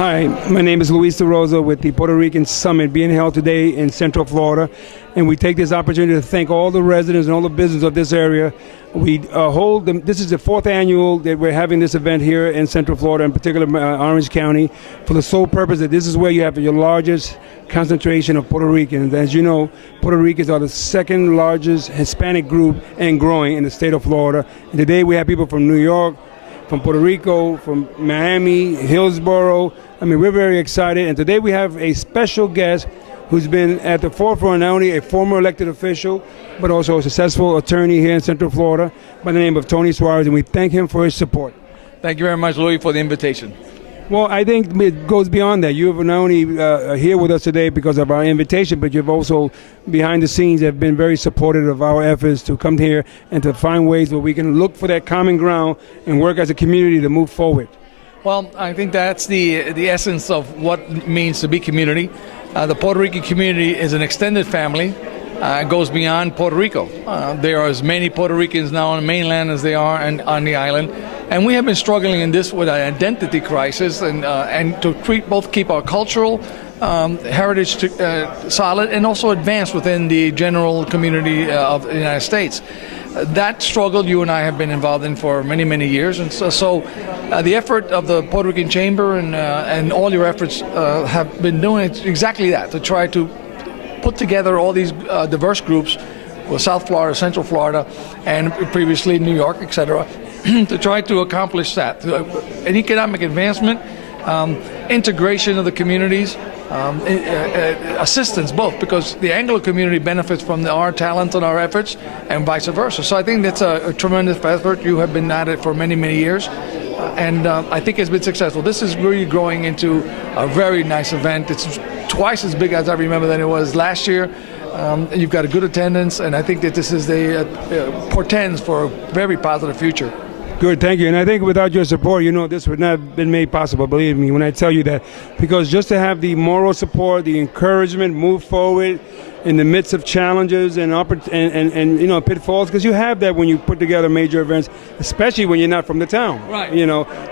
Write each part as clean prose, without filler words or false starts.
Hi, my name is Luis DeRosa with the Puerto Rican Summit being held today in Central Florida. And we take this opportunity to thank all the residents and all the business of this area. We this is the fourth annual that we're having this event here in Central Florida, in particular Orange County, for the sole purpose that this is where you have your largest concentration of Puerto Ricans. As you know, Puerto Ricans are the second largest Hispanic group and growing in the state of Florida. And today we have people from New York, from Puerto Rico, from Miami, Hillsborough. I mean, we're very excited. And today we have a special guest who's been at the forefront, not only a former elected official, but also a successful attorney here in Central Florida by the name of Tony Suarez, and we thank him for his support. Thank you very much, Louis, for the invitation. Well, I think it goes beyond that. You've not only here with us today because of our invitation, but you've also, behind the scenes, have been very supportive of our efforts to come here and to find ways where we can look for that common ground and work as a community to move forward. Well, I think that's the essence of what it means to be community. The Puerto Rican community is an extended family. It goes beyond Puerto Rico. There are as many Puerto Ricans now on the mainland as they are on the island. And we have been struggling in this with an identity crisis and to keep our cultural heritage solid and also advance within the general community of the United States. That struggle you and I have been involved in for many, many years. And so the effort of the Puerto Rican Chamber and all your efforts have been doing exactly that, to try to put together all these diverse groups, with South Florida, Central Florida, and previously New York, etc., to try to accomplish that. An economic advancement, integration of the communities, assistance both, because the Anglo community benefits from our talent and our efforts, and vice versa. So I think that's a tremendous effort. You have been at it for many, many years. And I think it's been successful. This is really growing into a very nice event. It's twice as big as I remember than it was last year. You've got a good attendance, and I think that this is portends for a very positive future. Good, thank you. And I think without your support, this would not have been made possible, believe me, when I tell you that. Because just to have the moral support, the encouragement, move forward in the midst of challenges and pitfalls, because you have that when you put together major events, especially when you're not from the town. Right.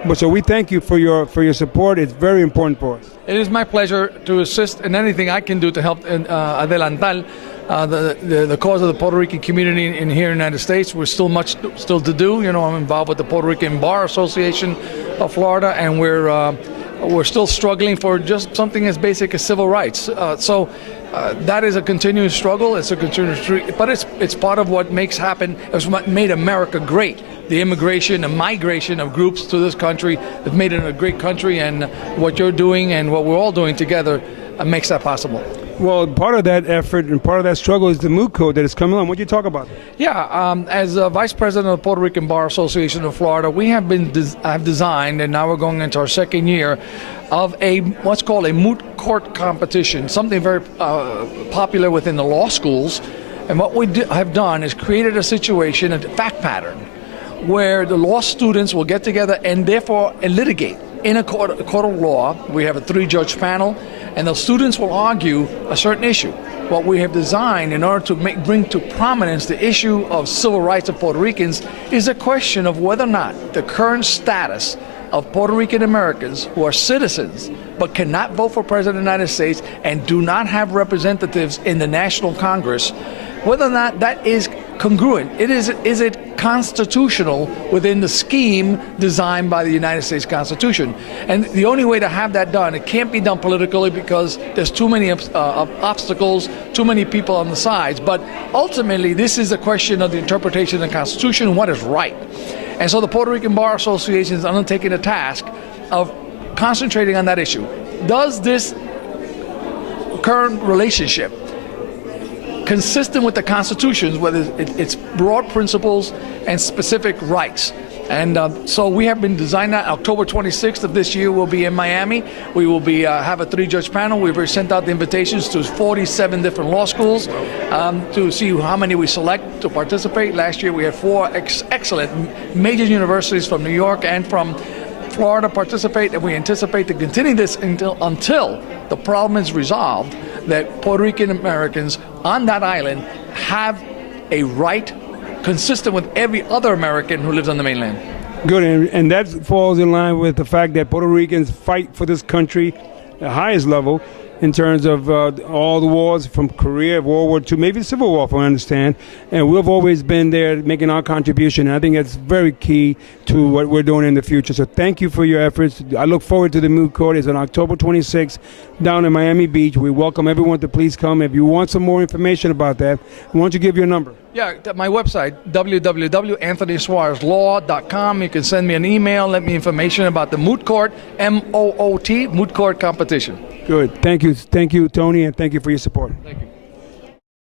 But so we thank you for your support. It's very important for us. It is my pleasure to assist in anything I can do to help adelantar the cause of the Puerto Rican community here in the United States. We're much to do. I'm involved with the Puerto Rican Bar Association of Florida, and we're still struggling for just something as basic as civil rights. So that is a continuous struggle. It's a continuous, but it's part of what makes happen. It's what made America great. The immigration and migration of groups to this country have made it a great country, and what you're doing and what we're all doing together makes that possible. Well, part of that effort and part of that struggle is the moot court that is coming on. What do you talk about? Yeah, as Vice President of the Puerto Rican Bar Association of Florida, we have designed, and now we're going into our second year, of what's called a moot court competition, something very popular within the law schools. And what we have done is created a situation, a fact pattern, where the law students will get together and therefore litigate in a court of law. We have a 3-judge panel, and the students will argue a certain issue. What we have designed in order to bring to prominence the issue of civil rights of Puerto Ricans is a question of whether or not the current status of Puerto Rican Americans who are citizens but cannot vote for President of the United States and do not have representatives in the National Congress, whether or not that is congruent. Is it constitutional within the scheme designed by the United States Constitution? And the only way to have that done, it can't be done politically because there's too many obstacles, too many people on the sides. But ultimately, this is a question of the interpretation of the Constitution and what is right. And so the Puerto Rican Bar Association is undertaking a task of concentrating on that issue. Does this current relationship consistent with the Constitution, whether it's broad principles and specific rights? And so we have been designing that. October 26th of this year, we'll be in Miami. We will be have a 3-judge panel. We've already sent out the invitations to 47 different law schools to see how many we select to participate. Last year, we had 4 excellent major universities from New York and from Florida participate, and we anticipate to continue this until the problem is resolved, that Puerto Rican Americans on that island have a right consistent with every other American who lives on the mainland. Good, and that falls in line with the fact that Puerto Ricans fight for this country at the highest level in terms of all the wars from Korea, World War II, maybe the Civil War, if I understand. And we've always been there making our contribution. And I think that's very key to what we're doing in the future. So thank you for your efforts. I look forward to the moot court. It's on October 26th down in Miami Beach. We welcome everyone to please come. If you want some more information about that, why don't you give your number? Yeah, my website, www.anthonysuarezlaw.com. You can send me an email, let me information about the moot court, MOOT, moot court competition. Good. Thank you, Tony, and thank you for your support. Thank you.